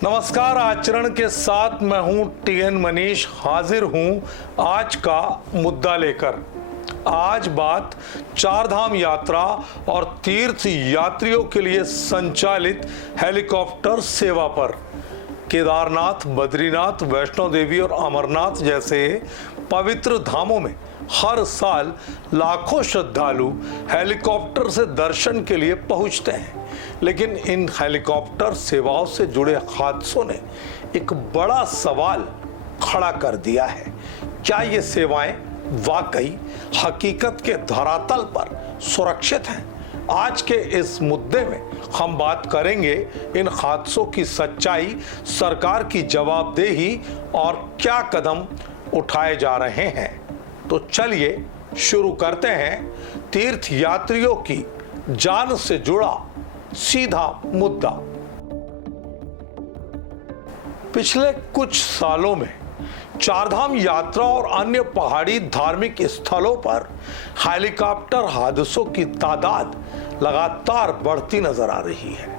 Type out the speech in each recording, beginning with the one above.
नमस्कार। आचरण के साथ मैं हूं टीएन मनीष, हाजिर हूं आज का मुद्दा लेकर। आज बात चारधाम यात्रा और तीर्थ यात्रियों के लिए संचालित हेलीकॉप्टर सेवा पर। केदारनाथ, बद्रीनाथ, वैष्णो देवी और अमरनाथ जैसे पवित्र धामों में हर साल लाखों श्रद्धालु हेलीकॉप्टर से दर्शन के लिए पहुंचते हैं, लेकिन इन हेलीकॉप्टर सेवाओं से जुड़े हादसों ने एक बड़ा सवाल खड़ा कर दिया है। क्या ये सेवाएं वाकई हकीकत के धरातल पर सुरक्षित हैं? आज के इस मुद्दे में हम बात करेंगे इन हादसों की सच्चाई, सरकार की जवाबदेही और क्या कदम उठाए जा रहे हैं। तो चलिए शुरू करते हैं तीर्थ यात्रियों की जान से जुड़ा सीधा मुद्दा। पिछले कुछ सालों में चारधाम यात्रा और अन्य पहाड़ी धार्मिक स्थलों पर हेलीकॉप्टर हादसों की तादाद लगातार बढ़ती नजर आ रही है।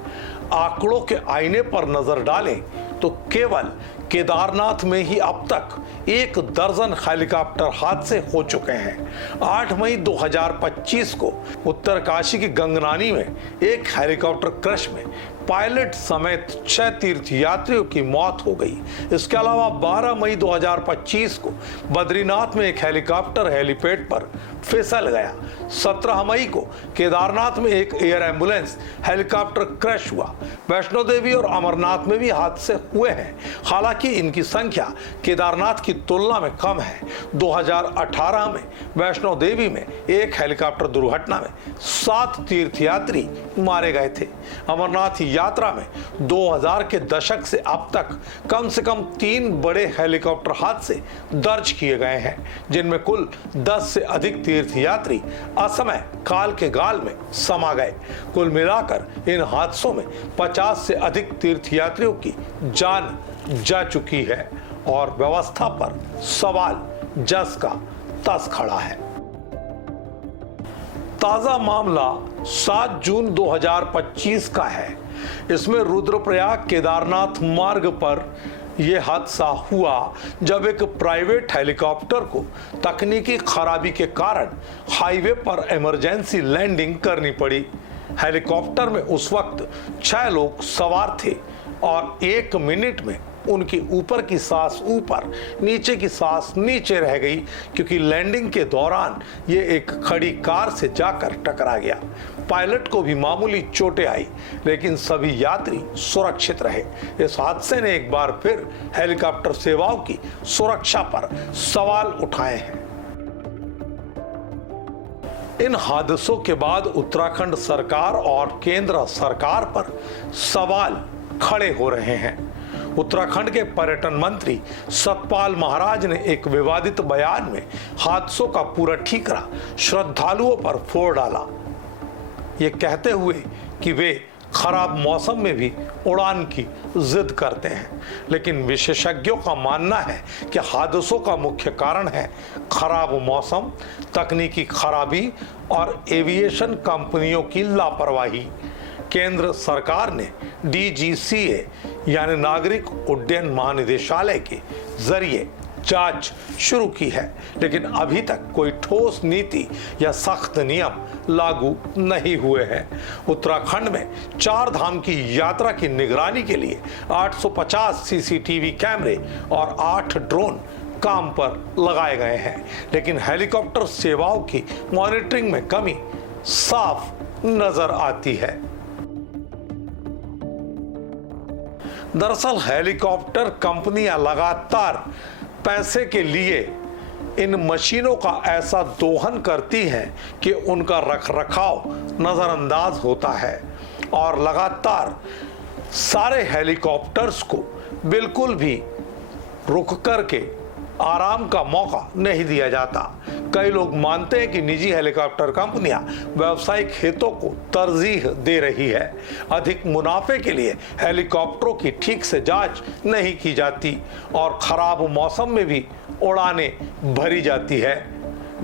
आंकड़ों के आईने पर नजर डालें तो केवल केदारनाथ में ही अब तक 1 दर्जन हेलीकॉप्टर हादसे हो चुके हैं। 8 मई 2025 को उत्तरकाशी की गंगनानी में एक हेलीकॉप्टर क्रैश में पायलट समेत 6 तीर्थ यात्रियों की मौत हो गई। इसके अलावा 12 मई 2025 को बद्रीनाथ में एक हेलीकॉप्टर हेलीपैड पर फिसल गया। 17 मई को केदारनाथ में एक एयर एम्बुलेंस हेलीकॉप्टर क्रैश हुआ। वैष्णो देवी और अमरनाथ में भी हादसे हुए हैं, हालांकि इनकी संख्या केदारनाथ की तुलना में कम है। 2018 में वैष्णो देवी में एक हेलीकॉप्टर दुर्घटना में 7 तीर्थयात्री मारे गए थे। अमरनाथ यात्रा में 2000 के दशक से अब तक कम से कम 3 बड़े हेलीकॉप्टर हादसे दर्ज किए गए हैं, जिनमें कुल 10 से अधिक तीर्थयात्री असमय काल के गाल में समा गए। कुल मिलाकर इन हादसों में 50 से अधिक तीर्थयात्रियों की जान जा चुकी है और व्यवस्था पर सवाल जस का तस खड़ा है। ताजा मामला 7 जून 2025 का है। इसमें रुद्रप्रयाग केदारनाथ मार्ग पर यह हादसा हुआ जब एक प्राइवेट हेलीकॉप्टर को तकनीकी खराबी के कारण हाईवे पर इमरजेंसी लैंडिंग करनी पड़ी। हेलीकॉप्टर में उस वक्त 6 लोग सवार थे और 1 मिनट में उनकी ऊपर की सांस ऊपर, नीचे की सांस नीचे रह गई, क्योंकि लैंडिंग के दौरान ये एक खड़ी कार से जाकर टकरा गया। पायलट को भी मामूली चोटें आई, लेकिन सभी यात्री सुरक्षित रहे। इस हादसे ने एक बार फिर हेलीकॉप्टर सेवाओं की सुरक्षा पर सवाल उठाए हैं। इन हादसों के बाद उत्तराखंड सरकार और केंद्र सरकार पर सवाल खड़े हो रहे हैं। उत्तराखंड के पर्यटन मंत्री सतपाल महाराज ने एक विवादित बयान में हादसों का पूरा ठीकरा श्रद्धालुओं पर फोड़ डाला, ये कहते हुए कि वे खराब मौसम में भी उड़ान की जिद करते हैं। लेकिन विशेषज्ञों का मानना है कि हादसों का मुख्य कारण है खराब मौसम, तकनीकी खराबी और एविएशन कंपनियों की लापरवाही। केंद्र सरकार ने DGCA यानी नागरिक उड्डयन महानिदेशालय के जरिए जांच शुरू की है, लेकिन अभी तक कोई ठोस नीति या सख्त नियम लागू नहीं हुए हैं। उत्तराखंड में 4 धाम की यात्रा की निगरानी के लिए 850 CCTV कैमरे और 8 ड्रोन काम पर लगाए गए हैं, लेकिन हेलीकॉप्टर सेवाओं की मॉनिटरिंग में कमी साफ नजर आती है। दरअसल हेलीकॉप्टर कंपनियां लगातार पैसे के लिए इन मशीनों का ऐसा दोहन करती हैं कि उनका रखरखाव नजरअंदाज होता है और लगातार सारे हेलीकॉप्टर्स को बिल्कुल भी रुक करके आराम का मौका नहीं दिया जाता। कई लोग मानते हैं कि निजी हेलीकॉप्टर कंपनियां व्यावसायिक हितों को तरजीह दे रही है। अधिक मुनाफे के लिए हेलीकॉप्टरों की ठीक से जांच नहीं की जाती और खराब मौसम में भी उड़ानें भरी जाती है।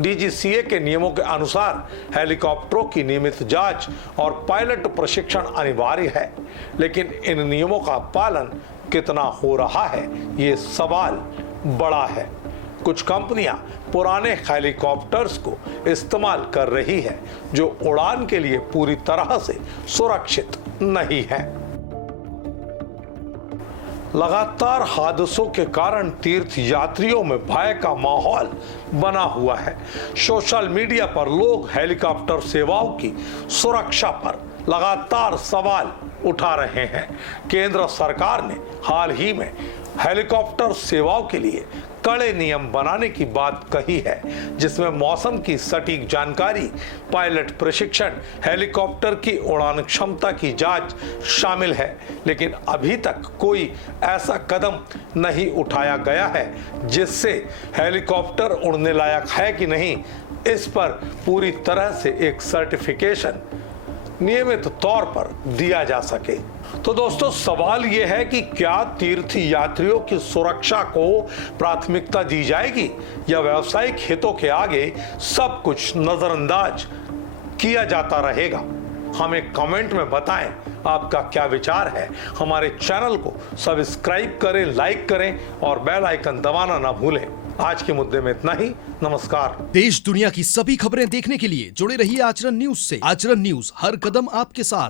डीजीसीए के नियमों के अनुसार हेलीकॉप्टरों की नियमित जांच और पायलट प्रशिक्षण अनिवार्य है, लेकिन इन नियमों का पालन कितना हो रहा है, ये सवाल बड़ा है। कुछ कंपनियां पुराने हेलीकॉप्टर्स को इस्तेमाल कर रही है जो उड़ान के लिए पूरी तरह से सुरक्षित नहीं है। लगातार हादसों के कारण तीर्थ यात्रियों में भय का माहौल बना हुआ है। सोशल मीडिया पर लोग हेलीकॉप्टर सेवाओं की सुरक्षा पर लगातार सवाल उठा रहे हैं। केंद्र सरकार ने हाल ही में हेलीकॉप्टर सेवाओं के लिए कड़े नियम बनाने की बात कही है, जिसमें मौसम की सटीक जानकारी, पायलट प्रशिक्षण, हेलीकॉप्टर की उड़ान क्षमता की जांच शामिल है। लेकिन अभी तक कोई ऐसा कदम नहीं उठाया गया है जिससे हेलीकॉप्टर उड़ने लायक है कि नहीं, इस पर पूरी तरह से एक सर्टिफिकेशन नियमित तौर पर दिया जा सके। तो दोस्तों, सवाल यह है कि क्या तीर्थ यात्रियों की सुरक्षा को प्राथमिकता दी जाएगी या व्यावसायिक हितों के आगे सब कुछ नजरअंदाज किया जाता रहेगा? हमें कमेंट में बताएं आपका क्या विचार है। हमारे चैनल को सब्सक्राइब करें, लाइक करें और बेल आइकन दबाना ना भूलें। आज के मुद्दे में इतना ही। नमस्कार। देश दुनिया की सभी खबरें देखने के लिए जुड़े रहिए आचरण न्यूज से। आचरण न्यूज, हर कदम आपके साथ।